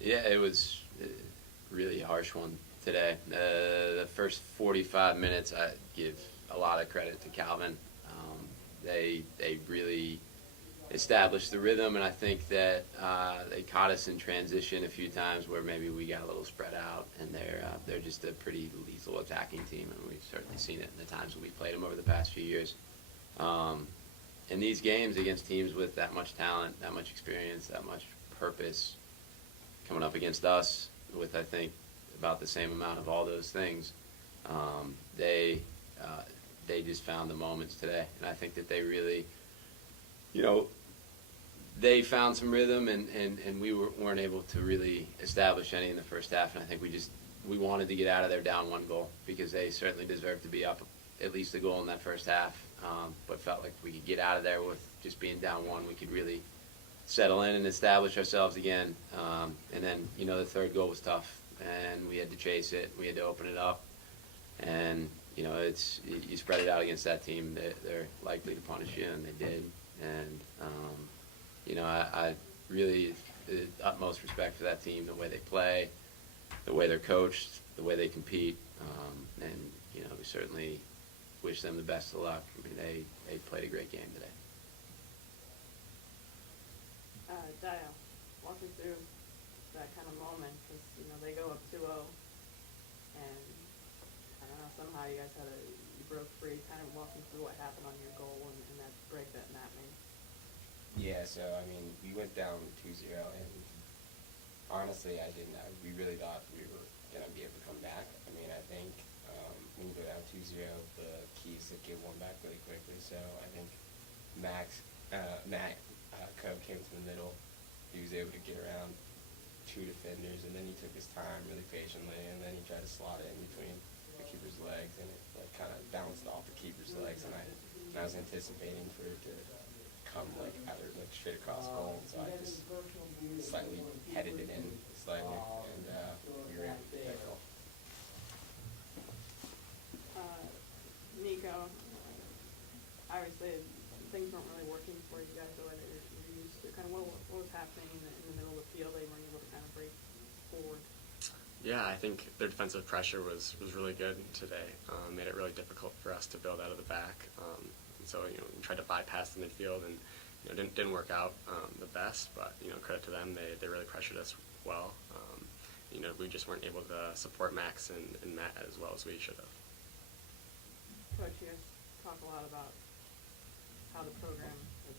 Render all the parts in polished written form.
Yeah, it was really a harsh one today. The first 45 minutes, I give a lot of credit to Calvin. They really established the rhythm, and I think that they caught us in transition a few times where maybe we got a little spread out, and they're just a pretty lethal attacking team, and we've certainly seen it in the times that we've played them over the past few years. In these games against teams with that much talent, that much experience, that much purpose, coming up against us with, I think, about the same amount of all those things, they just found the moments today, and I think that they really, they found some rhythm, and we weren't able to really establish any in the first half, and I think we wanted to get out of there down one goal because they certainly deserved to be up at least a goal in that first half, but felt like we could get out of there with just being down one. We could really settle in and establish ourselves again, and then the third goal was tough, and we had to chase it. We had to open it up, and it's you spread it out against that team, they're likely to punish you, and they did. And I really the utmost respect for that team, the way they play, the way they're coached, the way they compete, and we certainly wish them the best of luck. I mean, they played a great game today. Dayo, walk me through that kind of moment because they go up 2-0, and I don't know, somehow you guys you broke free. Kind of walk me through what happened on your goal and that break that Matt made. Yeah, so I mean, we went down 2-0, and honestly, we really thought we were gonna be able to come back. I mean, I think when you go down 2-0, the key is to get one back really quickly. So I think Matt Coe came to the middle. He was able to get around two defenders, and then he took his time really patiently, and then he tried to slot it in between the keeper's legs, and it kind of bounced off the keeper's legs, and I was anticipating for it to come either straight across goal, and so I just slightly headed it in slightly, and we were able to get that goal. Nicco, obviously things weren't really working for you guys the way that you're used to. Kind of what was happening in the middle of the field? They weren't able to kind of break forward. Yeah, I think their defensive pressure was really good today. Made it really difficult for us to build out of the back. So we tried to bypass the midfield, and didn't work out the best. But credit to them, they really pressured us well. We just weren't able to support Max and Matt as well as we should have. Coach, you guys talk a lot about how the program has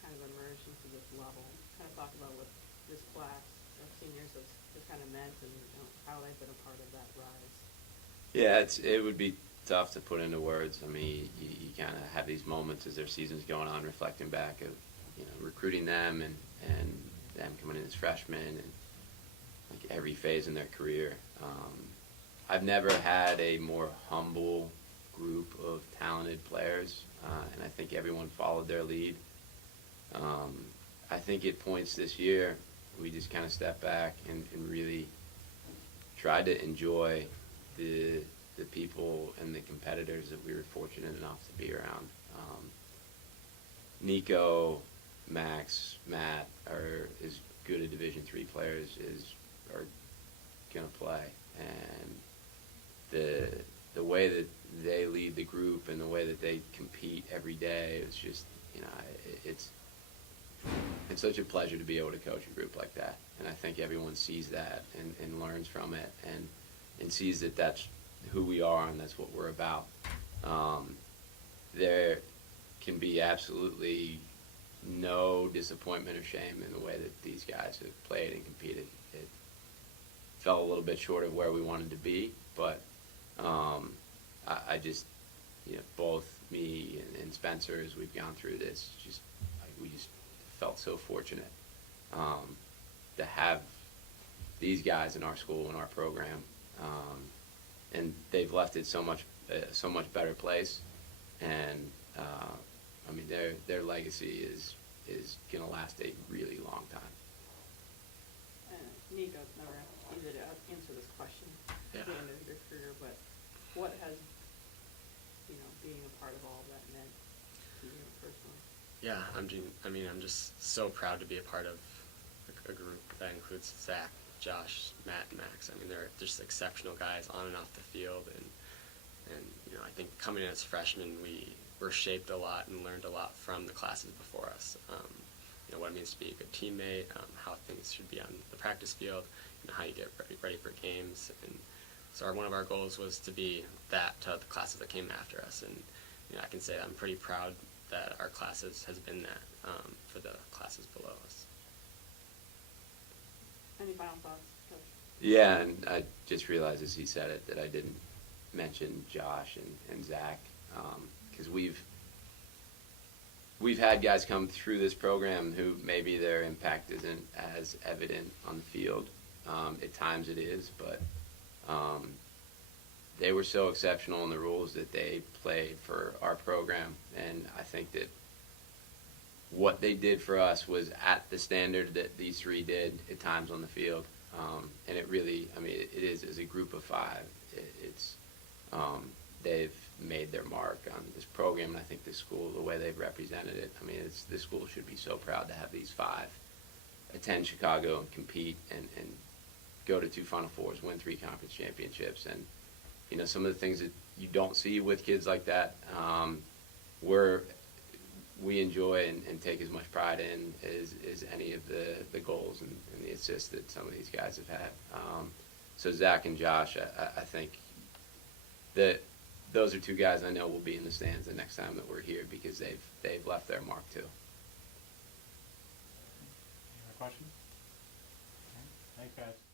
kind of emerged into this level. Kind of talk about what this class of seniors has kind of meant, and how they've been a part of that rise. Yeah, it would be tough to put into words. I mean, you kind of have these moments as their season's going on, reflecting back of recruiting them and them coming in as freshmen, and like every phase in their career. I've never had a more humble group of talented players, and I think everyone followed their lead. I think at points this year, we just kind of stepped back and really tried to enjoy the people and the competitors that we were fortunate enough to be around. Nicco, Max, Matt are as good a Division III players as are going to play, and the way that they lead the group and the way that they compete every day is just it's such a pleasure to be able to coach a group like that, and I think everyone sees that and learns from it and sees that that's who we are and that's what we're about. There can be absolutely no disappointment or shame in the way that these guys have played and competed. It fell a little bit short of where we wanted to be, but I just, both me and Spencer, as we've gone through this, we just felt so fortunate to have these guys in our school, in our program, and they've left it so much better place. And I mean, their legacy is going to last a really long time. Nicco, it's never easy to answer this question at the end of your career, but what has being a part of all of that meant to you personally? Yeah, I'm just so proud to be a part of a group that includes Zach, Josh, Matt, and Max. I mean, they're just exceptional guys on and off the field, and you know, I think coming in as freshmen, we were shaped a lot and learned a lot from the classes before us. You know, what it means to be a good teammate, how things should be on the practice field, you know, how you get ready for games. And so one of our goals was to be that to the classes that came after us. And you know, I can say I'm pretty proud that our classes has been that for the classes below us. Any final thoughts, Coach? Yeah, and I just realized as he said it that I didn't mention Josh and Zach, because we've had guys come through this program who maybe their impact isn't as evident on the field. At times it is, but they were so exceptional in the roles that they played for our program, and I think that what they did for us was at the standard that these three did at times on the field. And it really, I mean, it is as a group of five. They've made their mark on this program, and I think this school, the way they've represented it, I mean, this school should be so proud to have these five attend Chicago and compete and go to 2 Final Fours, win 3 conference championships. And, you know, some of the things that you don't see with kids like that, we enjoy and take as much pride in as any of the goals and the assists that some of these guys have had. So Zach and Josh, I think that those are 2 guys I know will be in the stands the next time that we're here because they've left their mark too. Any more questions? Thanks, guys.